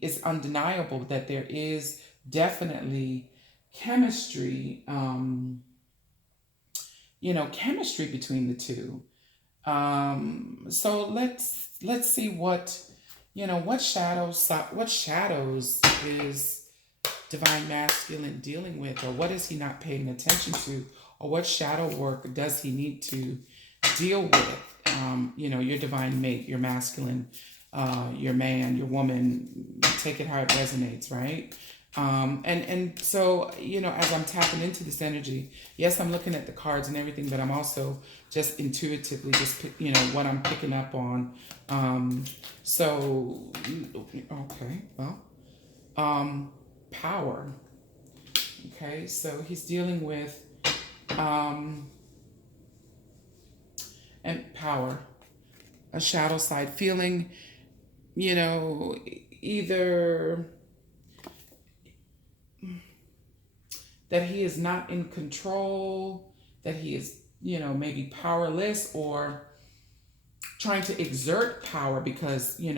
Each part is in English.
it's undeniable that there is definitely chemistry, chemistry between the two. So let's see what shadows is divine masculine dealing with, or what is he not paying attention to, or what shadow work does he need to deal with? Your divine mate, your masculine, your man, your woman, take it how it resonates, right? And so, as I'm tapping into this energy, yes, I'm looking at the cards and everything, but I'm also just intuitively what I'm picking up on. So, okay, well, power. Okay, so he's dealing with um, and power, a shadow side, feeling, either that he is not in control, that he is, maybe powerless, or trying to exert power because, he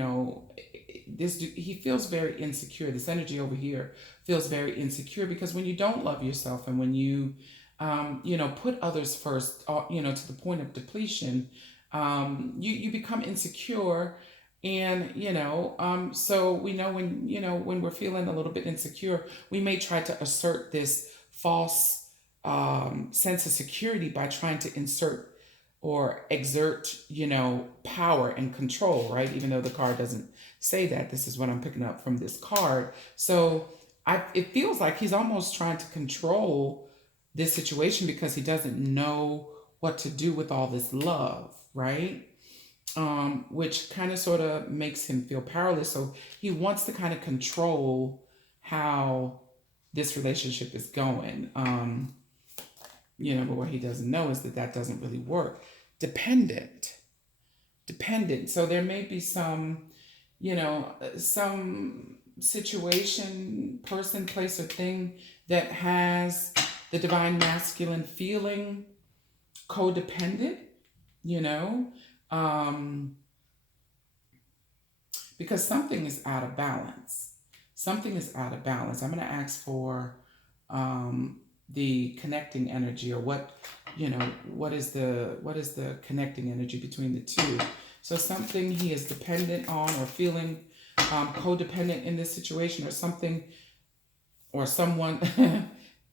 feels very insecure. This energy over here feels very insecure because when you don't love yourself, and when you, put others first, to the point of depletion, you become insecure. And so we know when we're feeling a little bit insecure, we may try to assert this false sense of security by trying to insert or exert, power and control, right? Even though the card doesn't say that, this is what I'm picking up from this card. So it feels like he's almost trying to control this situation because he doesn't know what to do with all this love, right? Which kind of sort of makes him feel powerless. So he wants to kind of control how this relationship is going. But what he doesn't know is that doesn't really work. Dependent. So there may be some situation, person, place, or thing that has the divine masculine feeling codependent, you know, um, because something is out of balance. Something is out of balance. I'm going to ask for the connecting energy, or what is the connecting energy between the two. So something he is dependent on, or feeling codependent in this situation, or something or someone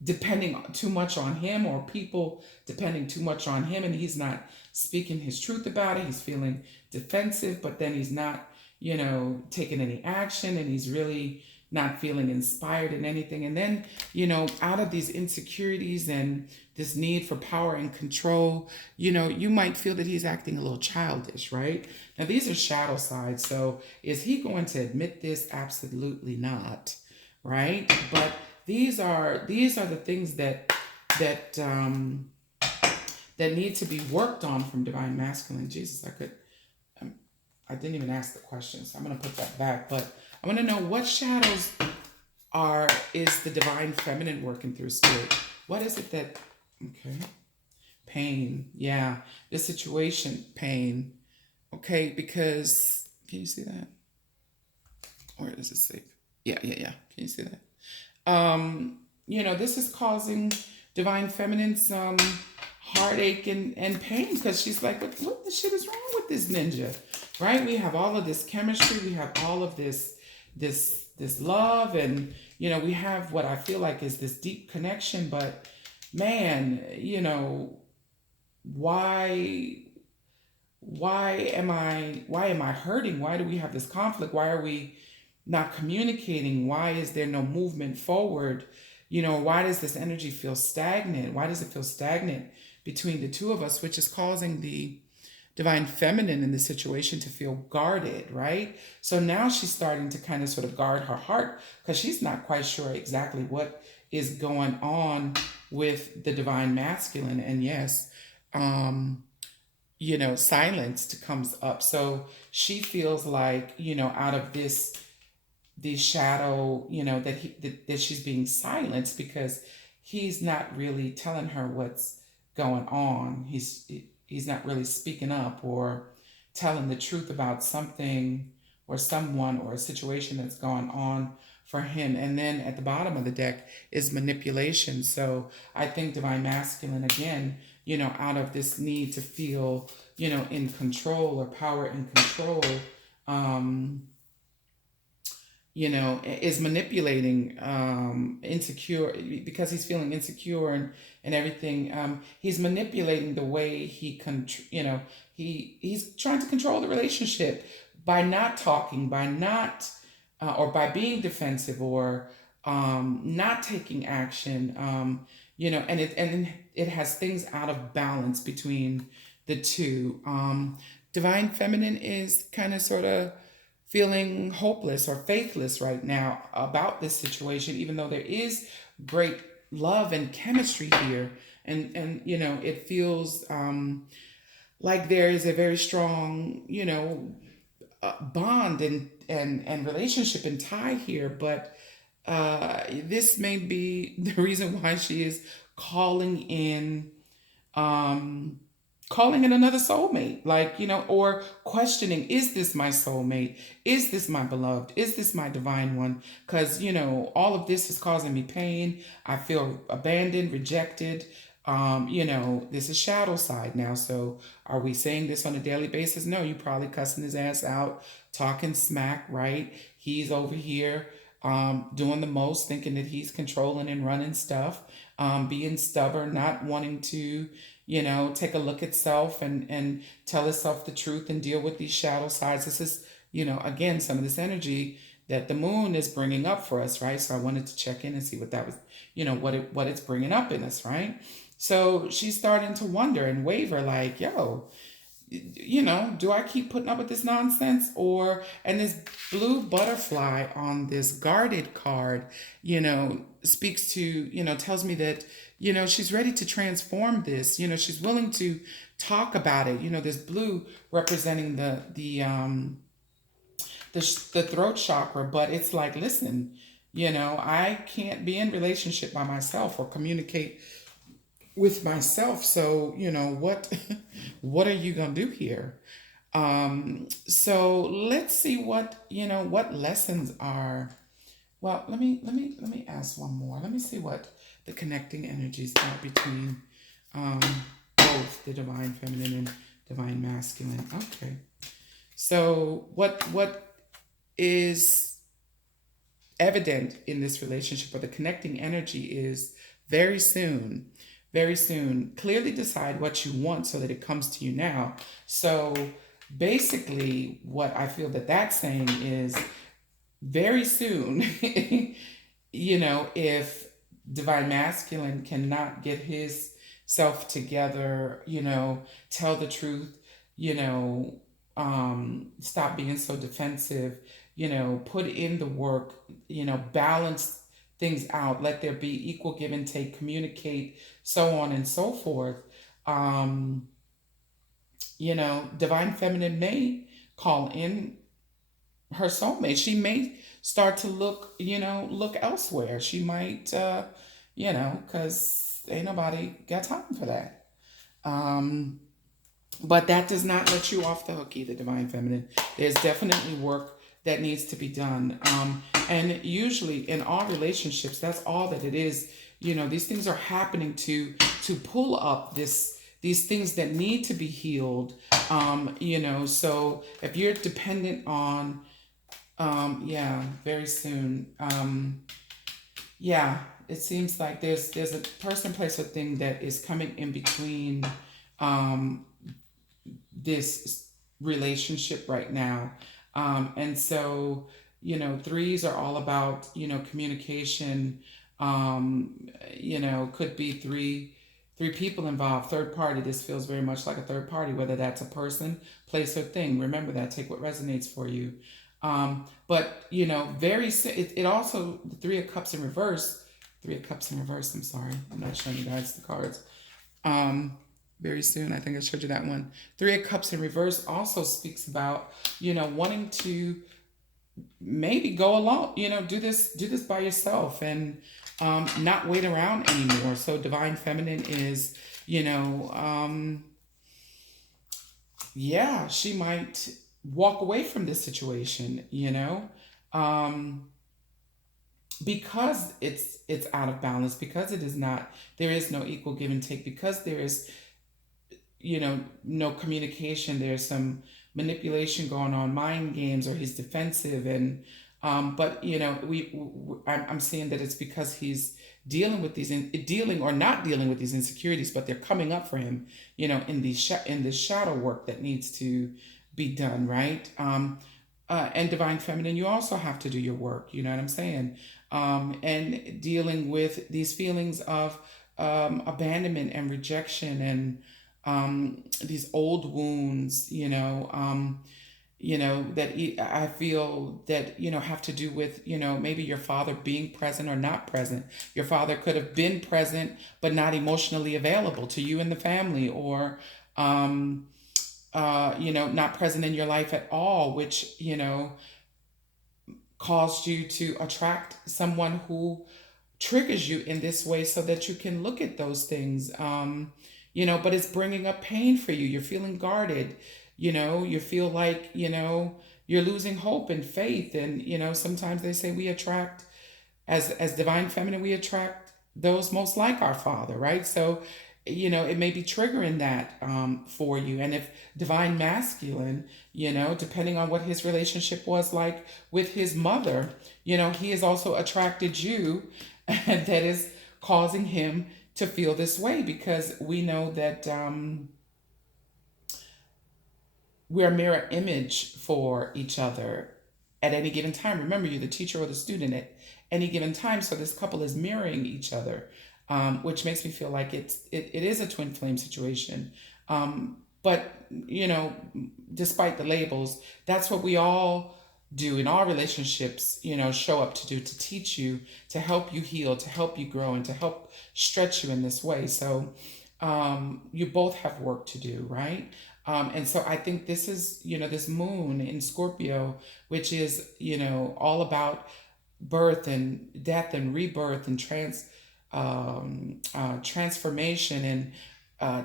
depending too much on him, or people depending too much on him, and he's not speaking his truth about it. He's feeling defensive, but then he's not, taking any action, and he's really not feeling inspired in anything. And then, out of these insecurities and this need for power and control, you might feel that he's acting a little childish, right? Now, these are shadow sides. So is he going to admit this? Absolutely not, right? But these are the things that need to be worked on from divine masculine. Jesus, I didn't even ask the question, so I'm gonna put that back. But I want to know, what shadows is the divine feminine working through, spirit? What is it that? Okay, pain. Yeah, this situation, pain. Okay, because can you see that? Or does it say? Yeah. Can you see that? This is causing divine feminine some heartache and pain, because she's like, what the shit is wrong with this ninja, right? We have all of this chemistry, we have all of this love, and we have what I feel like is this deep connection, but man, why am I hurting? Why do we have this conflict? Why are we not communicating? Why is there no movement forward? Why does this energy feel stagnant? Why does it feel stagnant between the two of us, which is causing the divine feminine in the situation to feel guarded, right? So now she's starting to kind of sort of guard her heart, because she's not quite sure exactly what is going on with the divine masculine. And yes, silence comes up. So she feels like, out of this shadow, that she's being silenced, because he's not really telling her what's going on. He's not really speaking up or telling the truth about something, or someone or a situation that's gone on for him. And then at the bottom of the deck is manipulation. So I think divine masculine, again, out of this need to feel, in control, or power and control, um, is manipulating, insecure, because he's feeling insecure and everything. He's manipulating the way he's trying to control the relationship by not talking, by not, or by being defensive, or not taking action. And it has things out of balance between the two. Divine feminine is kind of sort of feeling hopeless or faithless right now about this situation, even though there is great love and chemistry here. And it feels like there is a very strong, bond and relationship and tie here. But this may be the reason why she is calling in um another soulmate, like, or questioning, is this my soulmate, is this my beloved, is this my divine one? Because all of this is causing me pain. I feel abandoned, rejected. This is shadow side now. So are we saying this on a daily basis? No, you probably cussing his ass out, talking smack, right? He's over here doing the most, thinking that he's controlling and running stuff, being stubborn, not wanting to, take a look at self and tell itself the truth and deal with these shadow sides. This is, again, some of this energy that the moon is bringing up for us, right? So I wanted to check in and see what that was, what it's bringing up in us, right? So she's starting to wonder and waver, like, yo, do I keep putting up with this nonsense? And this blue butterfly on this guarded card, speaks to, tells me that, she's ready to transform this. She's willing to talk about it. This blue representing the throat chakra, but it's like, listen, I can't be in relationship by myself or communicate with myself. So, what are you gonna do here? So let's see what lessons are. Well, let me ask one more. Let me see what the connecting energies are between um, both the divine feminine and divine masculine. Okay. So what is evident in this relationship, or the connecting energy, is very soon, very soon, clearly decide what you want so that it comes to you now. So basically, what I feel that that's saying is, very soon, if divine masculine cannot get his self together, tell the truth, stop being so defensive, put in the work, balance things out, let there be equal give and take, communicate, so on and so forth. Divine feminine may call in her soulmate. She may start to look elsewhere. She might, because ain't nobody got time for that. But that does not let you off the hook either, divine feminine. There's definitely work that needs to be done. And usually in all relationships, that's all that it is. These things are happening to pull up these things that need to be healed. So if you're dependent on, very soon, it seems like there's a person, place, or thing that is coming in between this relationship right now. And so, threes are all about, communication. Could be three people involved, third party. This feels very much like a third party, whether that's a person, place, or thing. Remember that. Take what resonates for you. But very it also, the Three of Cups in reverse. I'm sorry, I'm not showing you guys the cards. Very soon, I think I showed you that one. Three of Cups in reverse also speaks about wanting to maybe go alone. Do this by yourself and not wait around anymore. So divine feminine is she might walk away from this situation, um, because it's out of balance, because it is not, there is no equal give and take, because there is, no communication. There's some manipulation going on, mind games, or he's defensive. And but I'm seeing that it's because he's dealing with dealing or not dealing with these insecurities, but they're coming up for him, in in this shadow work that needs to be done, right? And divine feminine, you also have to do your work. You know what I'm saying? And dealing with these feelings of abandonment and rejection, and these old wounds, that I feel that, have to do with, maybe your father being present or not present. Your father could have been present, but not emotionally available to you and the family, or, not present in your life at all, which, caused you to attract someone who triggers you in this way, so that you can look at those things. But it's bringing up pain for you. You're feeling guarded. You feel like, you're losing hope and faith. And, sometimes they say we attract, as divine feminine, we attract those most like our father, right? So, it may be triggering that for you. And if divine masculine, depending on what his relationship was like with his mother, he has also attracted you, and that is causing him to feel this way, because we know that we're a mirror image for each other at any given time. Remember, you're the teacher or the student at any given time. So this couple is mirroring each other, which makes me feel like it is a twin flame situation. But, despite the labels, that's what we all do in all relationships, show up to do, to teach you, to help you heal, to help you grow, and to help stretch you in this way. So you both have work to do, right? And so I think this is, this moon in Scorpio, which is, all about birth and death and rebirth and transformation, and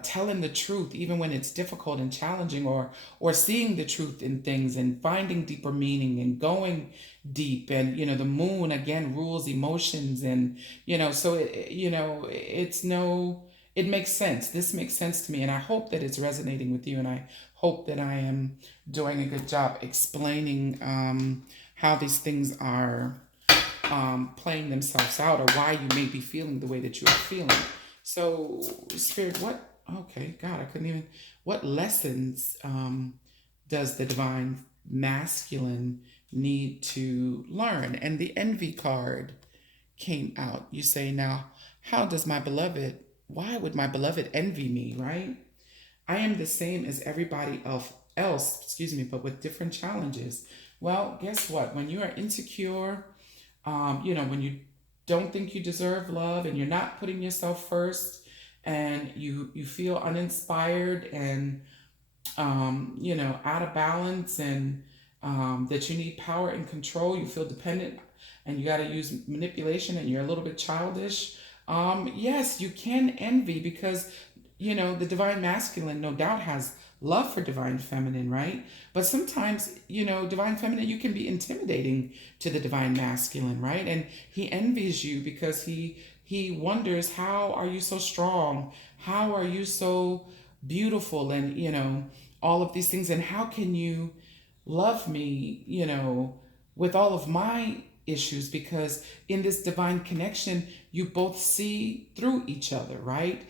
telling the truth even when it's difficult and challenging, or seeing the truth in things and finding deeper meaning and going deep. And the moon again rules emotions. And so it makes sense. This makes sense to me, and I hope that it's resonating with you, and I hope that I am doing a good job explaining how these things are playing themselves out, or why you may be feeling the way that you are feeling. So, Spirit, okay, God, I couldn't even, what lessons does the divine masculine need to learn? And the envy card came out. You say, now, why would my beloved envy me, right? I am the same as everybody else, but with different challenges. Well, guess what? When you are insecure, when you don't think you deserve love, and you're not putting yourself first, and you feel uninspired, and out of balance, and that you need power and control, you feel dependent, and you got to use manipulation, and you're a little bit childish. Yes, you can envy, because the divine masculine no doubt has love for divine feminine, right? But sometimes, divine feminine, you can be intimidating to the divine masculine, right? And he envies you because he wonders, how are you so strong? How are you so beautiful? And, all of these things. And how can you love me, with all of my issues? Because in this divine connection, you both see through each other, right?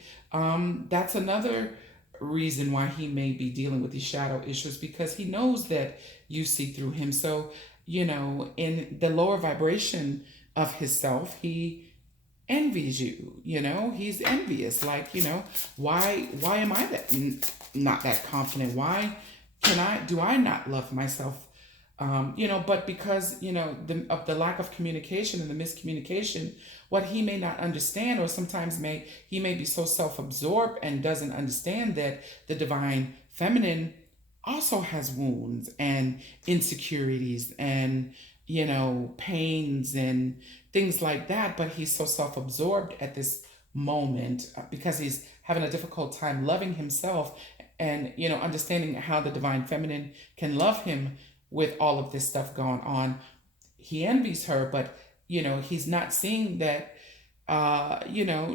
That's another reason why he may be dealing with these shadow issues, because he knows that you see through him. So, in the lower vibration of his self, he envies you. He's envious. Like, why am I not that confident? Why do I not love myself? But because, of the lack of communication and the miscommunication, what he may not understand, or sometimes he may be so self-absorbed and doesn't understand that the divine feminine also has wounds and insecurities and, pains and things like that. But he's so self-absorbed at this moment, because he's having a difficult time loving himself, and understanding how the divine feminine can love him with all of this stuff going on. He envies her, but he's not seeing that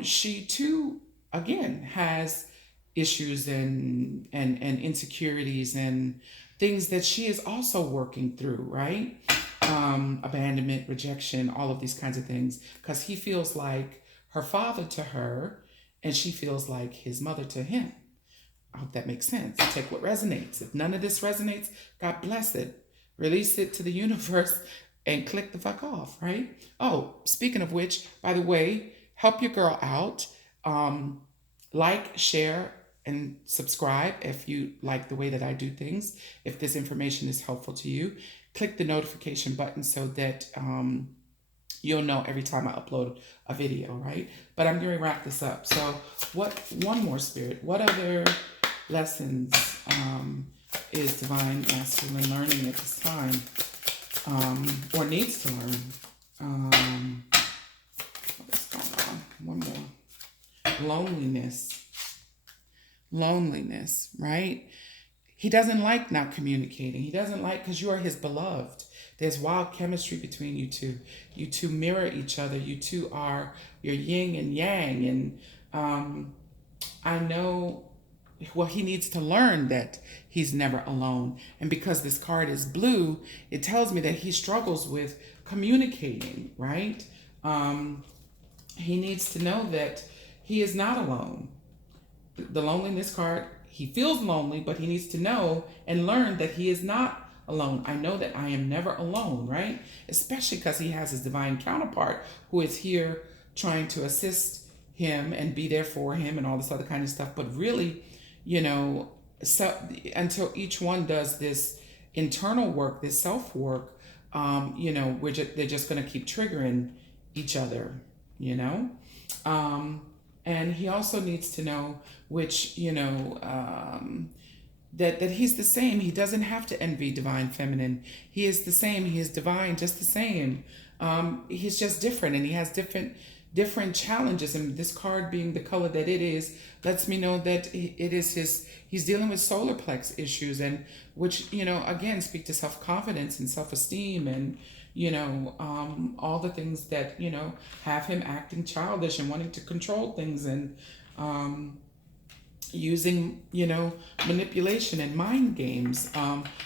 she too again has issues and insecurities and things that she is also working through, right? Abandonment, rejection, all of these kinds of things, because he feels like her father to her and she feels like his mother to him. I hope that makes sense. Take what resonates. If none of this resonates, God bless it. Release it to the universe and click the fuck off, right? Oh, speaking of which, by the way, help your girl out. Like, share, and subscribe if you like the way that I do things. If this information is helpful to you, click the notification button so that you'll know every time I upload a video, right? But I'm going to wrap this up. So one more, Spirit, what other lessons is Divine Masculine learning at this time, or needs to learn? What's going on? One more. Loneliness, right? He doesn't like not communicating. He doesn't like, because you are his beloved. There's wild chemistry between you two. You two mirror each other. You two are your yin and yang. And I know, well, he needs to learn that he's never alone. And because this card is blue, it tells me that he struggles with communicating, right? He needs to know that he is not alone. The loneliness card, he feels lonely, but he needs to know and learn that he is not alone. I know that I am never alone, right? Especially because he has his divine counterpart who is here trying to assist him and be there for him and all this other kind of stuff. But really, so until each one does this internal work, this self work, they're just going to keep triggering each other, and he also needs to know, which, that he's the same. He doesn't have to envy divine feminine. He is the same. He is divine, just the same. He's just different, and he has different challenges. And this card being the color that it is lets me know that he's dealing with solar plex issues, and which, again, speak to self-confidence and self-esteem and, all the things that, have him acting childish and wanting to control things and using, manipulation and mind games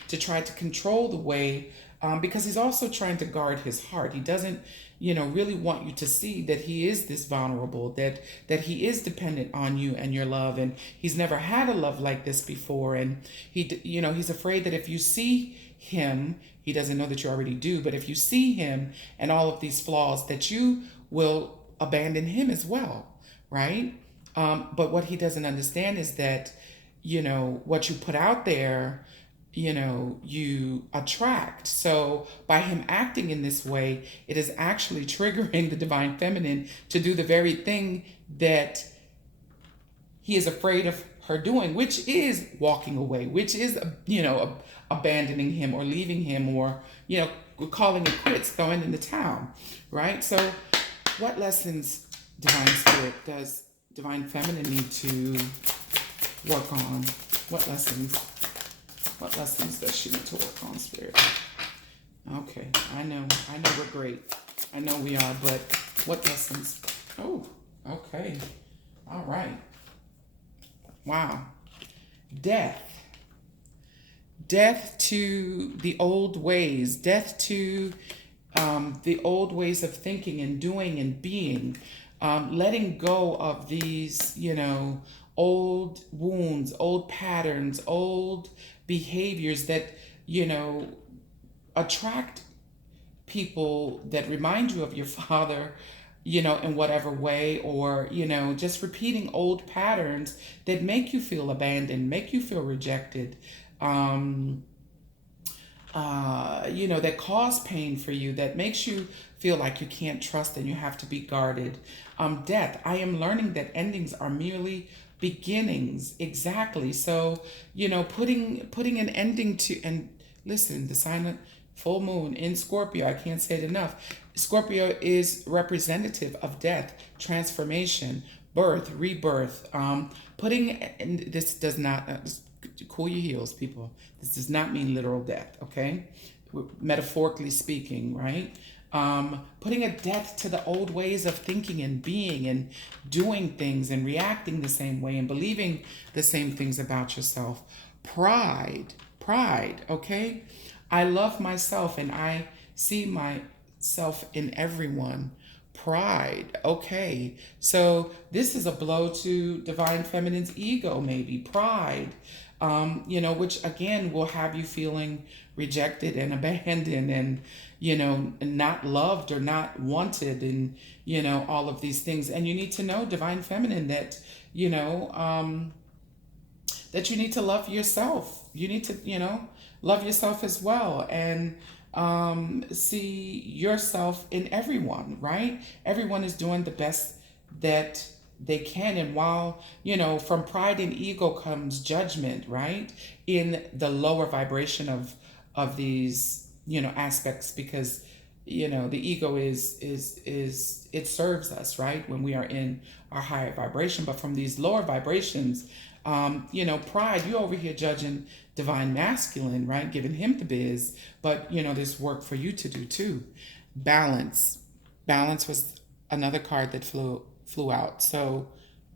to try to control the way, because he's also trying to guard his heart. He doesn't, really want you to see that he is this vulnerable, that he is dependent on you and your love, and he's never had a love like this before. And he's afraid that if you see him, he doesn't know that you already do, but if you see him and all of these flaws, that you will abandon him as well, right? But what he doesn't understand is that, what you put out there, you attract. So by him acting in this way, it is actually triggering the divine feminine to do the very thing that he is afraid of her doing, which is walking away, which is, abandoning him or leaving him, or, calling it quits, throwing in the towel, right? So what lessons, Divine Spirit, does Divine Feminine need to work on? What lessons does she need to work on, Spirit? Okay, I know we're great. I know we are, but what lessons? Oh, okay. All right. Wow. Death to the old ways, death to the old ways of thinking and doing and being, letting go of these, old wounds, old patterns, old behaviors that, attract people that remind you of your father, in whatever way, or, just repeating old patterns that make you feel abandoned, make you feel rejected, that cause pain for you, that makes you feel like you can't trust and you have to be guarded. Death. I am learning that endings are merely beginnings. Exactly. So, putting an ending to, and listen, the silent full moon in Scorpio, I can't say it enough. Scorpio is representative of death, transformation, birth, rebirth. And this does not, cool your heels, people. This does not mean literal death, okay? Metaphorically speaking, right? Putting a death to the old ways of thinking and being and doing things and reacting the same way and believing the same things about yourself. Pride, okay? I love myself and I see myself in everyone. Pride, okay. So this is a blow to divine feminine's ego, maybe. Pride, which again will have you feeling rejected and abandoned and, not loved or not wanted and, all of these things. And you need to know, divine feminine, that, that you need to love yourself. You need to, love yourself as well and see yourself in everyone, right? Everyone is doing the best that they can. And while, from pride and ego comes judgment, right? In the lower vibration of these, aspects, because, the ego is it serves us, right? When we are in our higher vibration. But from these lower vibrations, pride, you over here judging divine masculine, right? Giving him the biz. But, there's work for you to do too. Balance. Balance was another card that flew out. So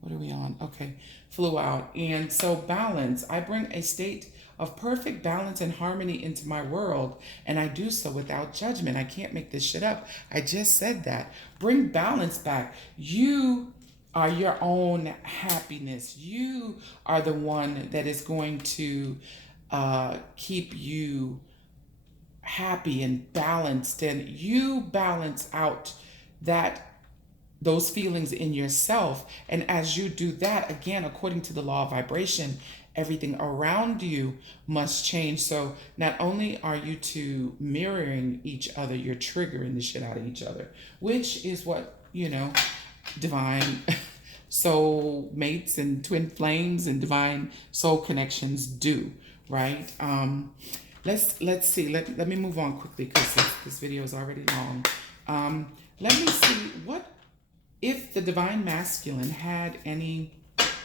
what are we on? Okay. Flew out. And so balance, I bring a state of perfect balance and harmony into my world, and I do so without judgment. I can't make this shit up. I just said that. Bring balance back. You are your own happiness. You are the one that is going to keep you happy and balanced, and you balance out those feelings in yourself. And as you do that, again, according to the law of vibration, everything around you must change. So not only are you two mirroring each other, you're triggering the shit out of each other, which is what, divine soul mates and twin flames and divine soul connections do, right? Let's see. Let me move on quickly because this video is already long. Let me see, what if the divine masculine had any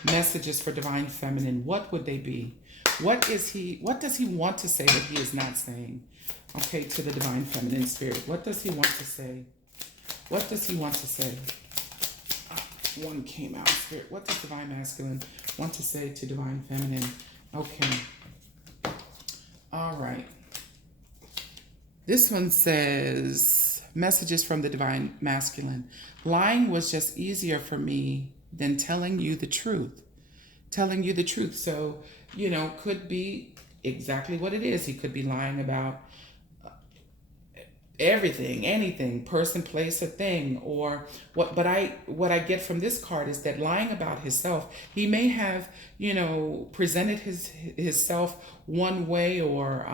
messages for divine feminine, what would they be? What does he want to say that he is not saying? Okay, to the divine feminine spirit. What does he want to say? What does he want to say? One came out, spirit. What does divine masculine want to say to divine feminine? Okay. All right. This one says, messages from the divine masculine. Lying was just easier for me than telling you the truth. Telling you the truth. So, could be exactly what it is. He could be lying about everything, anything, person, place, or thing, or what. But what I get from this card is that lying about himself, he may have, presented his self one way, or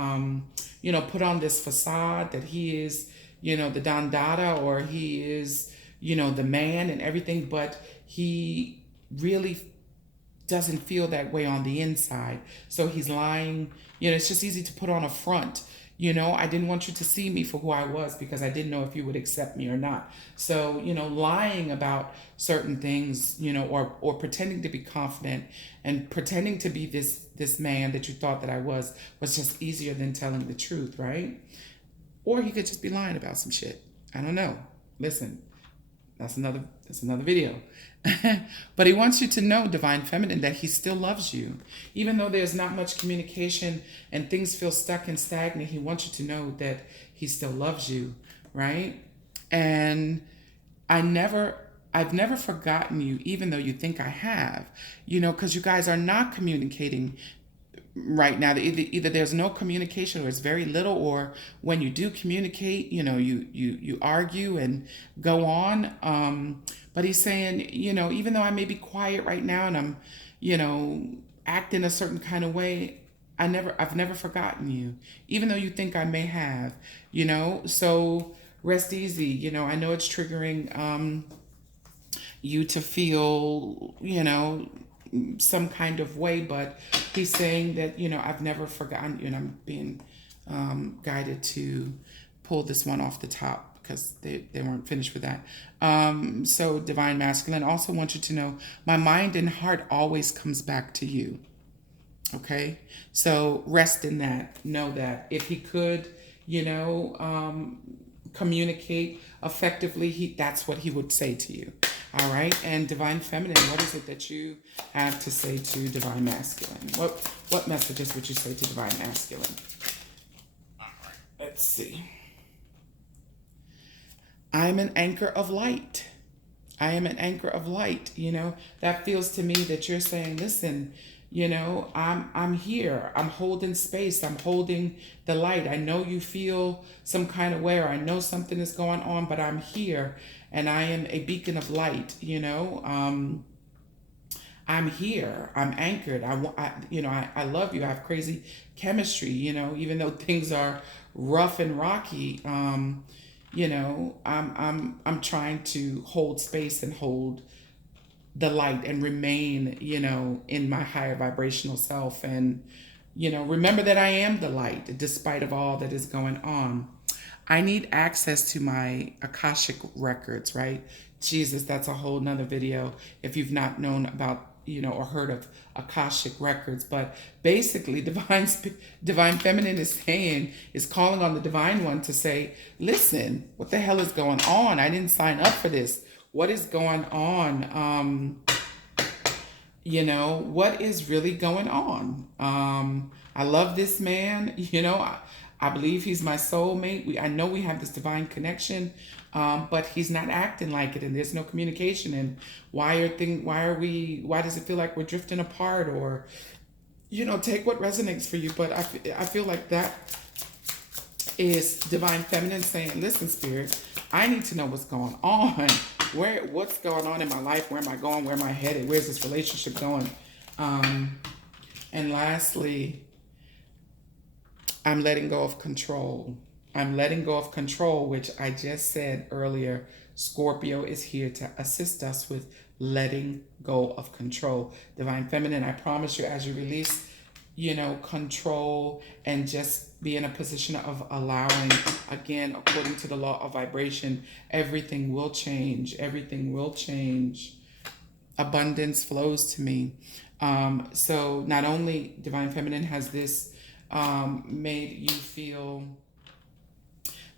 put on this facade that he is, the Don Dada, or he is, the man and everything, but he really doesn't feel that way on the inside. So he's lying. It's just easy to put on a front. I didn't want you to see me for who I was because I didn't know if you would accept me or not. So, lying about certain things, or pretending to be confident and pretending to be this man that you thought that I was just easier than telling the truth, right? Or he could just be lying about some shit. I don't know. Listen, that's another video. But he wants you to know, divine feminine, that he still loves you. Even though there's not much communication and things feel stuck and stagnant, he wants you to know that he still loves you, right? And I've never forgotten you, even though you think I have, because you guys are not communicating right now. Either there's no communication, or it's very little, or when you do communicate, you argue and go on. But he's saying, even though I may be quiet right now and I'm, acting a certain kind of way, I've never forgotten you, even though you think I may have, so rest easy. I know it's triggering, you to feel, some kind of way, but he's saying that, I've never forgotten you, and I'm being guided to pull this one off the top because they weren't finished with that. So divine masculine also wants you to know, my mind and heart always comes back to you. Okay, so rest in that. Know that if he could, communicate effectively, that's what he would say to you. All right, and divine feminine, what is it that you have to say to divine masculine? What messages would you say to divine masculine? All right, let's see. I'm an anchor of light. I am an anchor of light. That feels to me that you're saying, listen, I'm here. I'm holding space. I'm holding the light. I know you feel some kind of way, or I know something is going on, but I'm here and I am a beacon of light. I'm here. I'm anchored. I love you. I have crazy chemistry. Even though things are rough and rocky. I'm trying to hold space and hold the light and remain, in my higher vibrational self, and remember that I am the light despite of all that is going on. I need access to my Akashic records, right? Jesus, that's a whole nother video if you've not known about, or heard of Akashic records. But basically, divine feminine is calling on the divine one to say, listen, what the hell is going on? I didn't sign up for this. What is going on? What is really going on? I love this man. I believe he's my soulmate. I know we have this divine connection, but he's not acting like it, and there's no communication. And why does it feel like we're drifting apart? Or, take what resonates for you. But I feel like that is divine feminine saying, listen, spirit, I need to know what's going on. What's going on in my life? Where am I going? Where am I headed? Where's this relationship going? And lastly, I'm letting go of control. I'm letting go of control, which I just said earlier. Scorpio is here to assist us with letting go of control. Divine feminine, I promise you, as you release, control and just be in a position of allowing, again, according to the law of vibration, everything will change. Everything will change. Abundance flows to me. So not only divine feminine has this made you feel,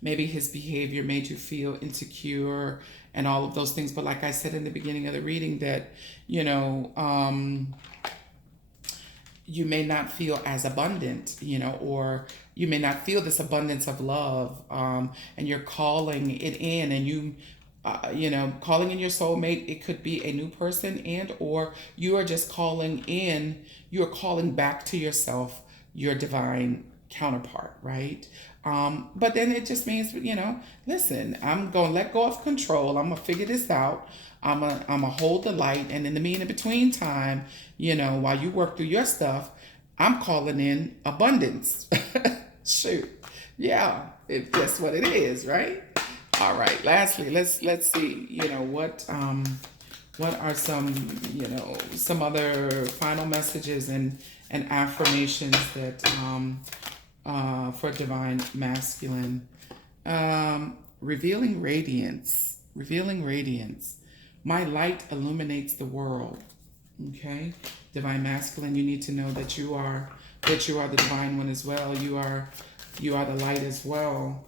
maybe his behavior made you feel insecure and all of those things, but like I said in the beginning of the reading, that you may not feel as abundant, or you may not feel this abundance of love, and you're calling it in, and calling in your soulmate. It could be a new person, and or you are just you're calling back to yourself, your divine counterpart, right? But then it just means, listen, I'm going to let go of control. I'm going to figure this out. I'm gonna hold the light. And in the between time, while you work through your stuff, I'm calling in abundance. Shoot. Yeah, it's just what it is, right? All right. Lastly, let's see, what are some other final messages and affirmations that for divine masculine. Revealing radiance. My light illuminates the world. Okay, divine masculine, you need to know that you are the divine one as well. You are the light as well.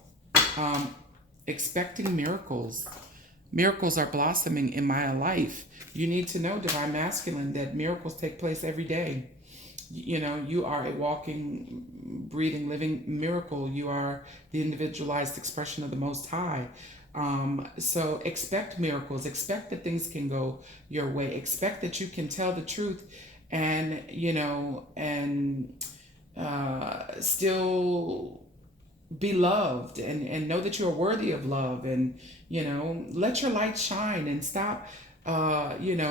Expecting miracles. Miracles are blossoming in my life. You need to know, divine masculine, that miracles take place every day. You are a walking, breathing, living miracle. You are the individualized expression of the Most High. So expect miracles. Expect that things can go your way. Expect that you can tell the truth and, still be loved, and know that you are worthy of love, and, let your light shine, and stop,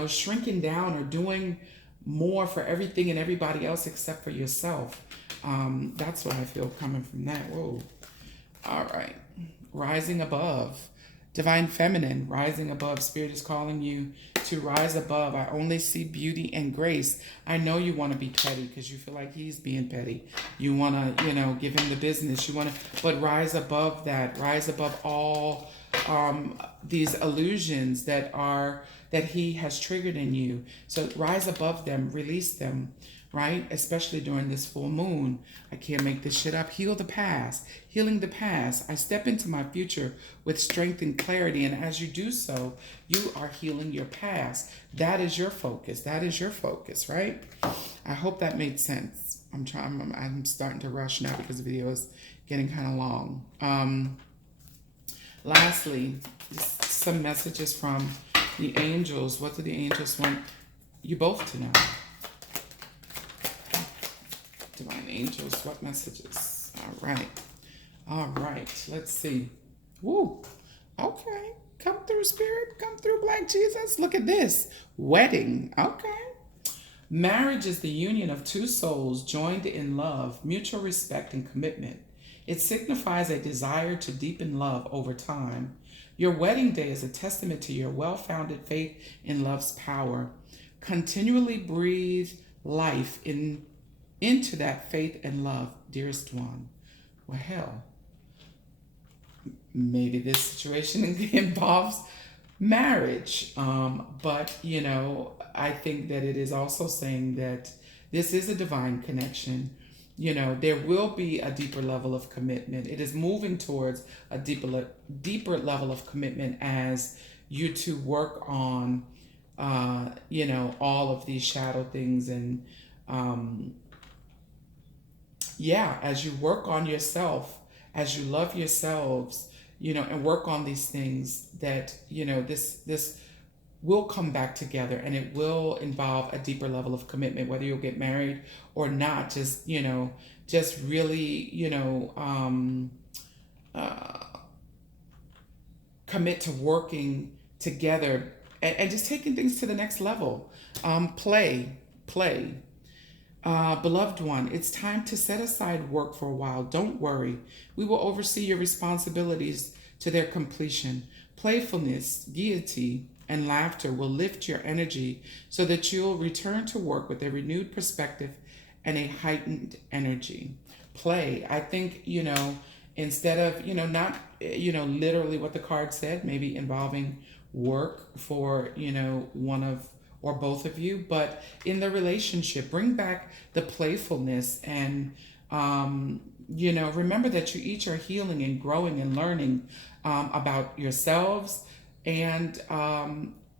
shrinking down or doing more for everything and everybody else except for yourself. That's what I feel coming from that. Whoa. All right. Rising above. Divine feminine, rising above. Spirit is calling you to rise above. I only see beauty and grace. I know you want to be petty because you feel like he's being petty. You want to, give him the business. But rise above that. Rise above all these illusions that he has triggered in you. So rise above them, release them. right? Especially during this full moon. I can't make this shit up. Heal the past, healing the past. I step into my future with strength and clarity. And as you do so, you are healing your past. That is your focus. That is your focus, right? I hope that made sense. I'm starting to rush now because the video is getting kind of long. Lastly, some messages from the angels. What do the angels want you both to know? Divine angels, what messages? All right. All right. Let's see. Woo. Okay. Come through, Spirit. Come through, Black Jesus. Look at this. Wedding. Okay. Marriage is the union of two souls joined in love, mutual respect, and commitment. It signifies a desire to deepen love over time. Your wedding day is a testament to your well-founded faith in love's power. Continually breathe life into that faith and love, dearest one. Well, hell, maybe this situation involves marriage. But, I think that it is also saying that this is a divine connection. There will be a deeper level of commitment. It is moving towards a deeper level of commitment as you two work on, all of these shadow things. And, as you work on yourself, as you love yourselves, and work on these things that, this will come back together, and it will involve a deeper level of commitment, whether you'll get married or not. Just really, commit to working together and just taking things to the next level. Play. Beloved one, it's time to set aside work for a while. Don't worry. We will oversee your responsibilities to their completion. Playfulness, gaiety, and laughter will lift your energy so that you'll return to work with a renewed perspective and a heightened energy. Play. I think, instead of, not, literally what the card said, maybe involving work for, one of or both of you, but in the relationship, bring back the playfulness and, remember that you each are healing and growing and learning about yourselves and,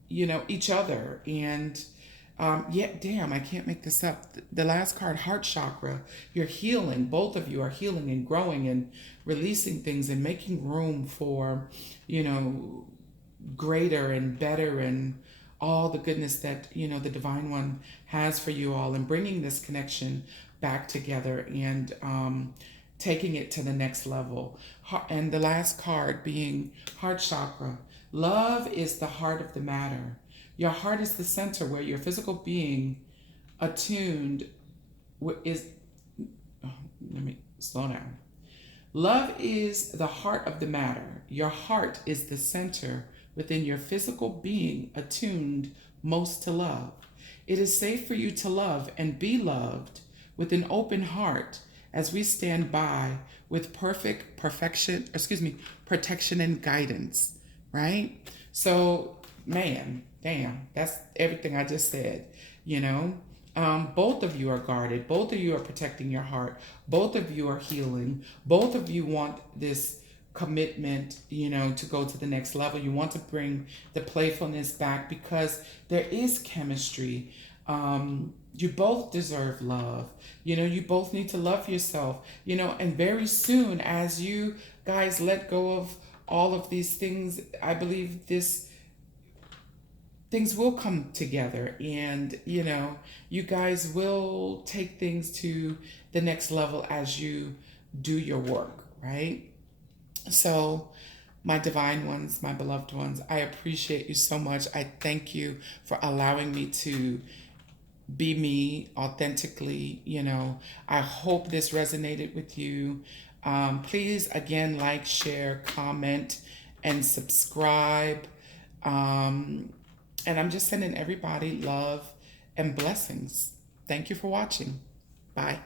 each other. And, I can't make this up. The last card, heart chakra, you're healing. Both of you are healing and growing and releasing things and making room for, greater and better and all the goodness that, the Divine One has for you all, and bringing this connection back together and taking it to the next level. And the last card being heart chakra. Love is the heart of the matter. Your heart is the center where your physical being attuned is. Oh, let me slow down. Love is the heart of the matter. Your heart is the center within your physical being attuned most to love. It is safe for you to love and be loved with an open heart as we stand by with protection and guidance, right? So, man, damn, that's everything I just said, Both of you are guarded. Both of you are protecting your heart. Both of you are healing. Both of you want this commitment, to go to the next level. You want to bring the playfulness back because there is chemistry. You both deserve love. You both need to love yourself, and very soon as you guys let go of all of these things, I believe things will come together, and you guys will take things to the next level as you do your work, right? So, my divine ones, my beloved ones, I appreciate you so much. I thank you for allowing me to be me authentically. I hope this resonated with you. Please, again, like, share, comment, and subscribe. And I'm just sending everybody love and blessings. Thank you for watching. Bye.